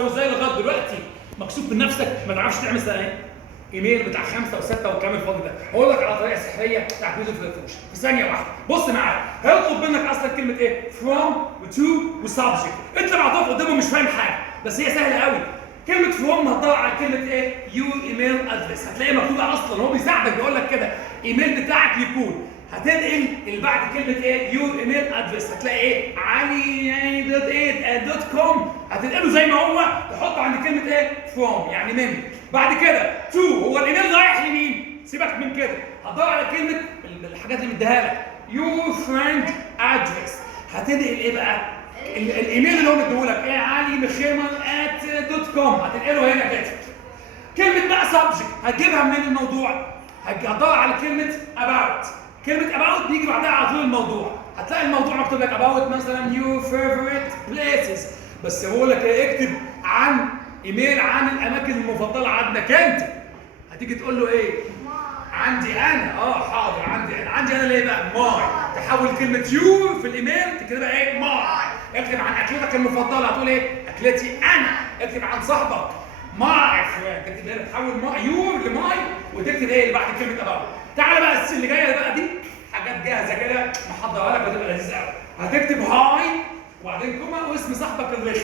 او ازاي لغايه دلوقتي مكسوف من نفسك ما تعرفش تعمل ايميل بتاع 5 و6 والكلام الفاضي ده. هقول لك على طريقه سحريه بتاعت يوزر فيريفيكيشن في ثانيه واحده. بص معايا، هيطلب منك اصلا كلمه ايه؟ فروم وتو وسبجكت. انت بعتها قدامه مش فاهم حاجه، بس هي سهله قوي. كلمه فروم هتدور على كلمه ايه؟ يور ايميل ادريس، هتلاقيها مكتوبه اصلا، هو بيساعدك بيقول لك كده ايميل بتاعك يكون. هتنقل اللي بعد كلمه ايه؟ يور ايميل ادريس، هتلاقي ايه؟ علي.8.com، هتنقله زي ما هو، تحطه عند كلمه ايه؟ فروم يعني من. بعد كده تو، هو الايميل رايح لمين؟ سيبك من كده، هتدور على كلمه الحاجات اللي مديها لك يور فريند ادريس، هتنقل ايه بقى؟ الايميل اللي هو مديهولك ايه؟ علي.com، هتنقله هنا كده. كلمه بقى سبجكت هتجيبها منين الموضوع؟ هتدور على كلمه about. كلمه about بيجي بعدها على طول الموضوع، هتلاقي الموضوع مكتوب لك about مثلا your favorite places، بس بقول لك ايه؟ اكتب عن ايميل عن الاماكن المفضله عندك انت. هتيجي تقول له ايه؟ عندي انا. حاضر، عندي انا ليه بقى؟ ماي. تحول كلمه يو في الايميل تكتبها ايه؟ ماي. اكتب عن اكلتك المفضله، هتقول ايه؟ اكلتي انا. اكتب عن صاحبك ماي فريند، تكتب ايه؟ تحول يو لماي وتكتب ايه اللي بعد كلمه اباوت. تعالى بقى اللي جايه بقى دي حاجات جاهزه كده محضرها لك وتبقى لذيذه قوي. هتكتب هاي وبعدين كوما واسم صاحبك الرخم.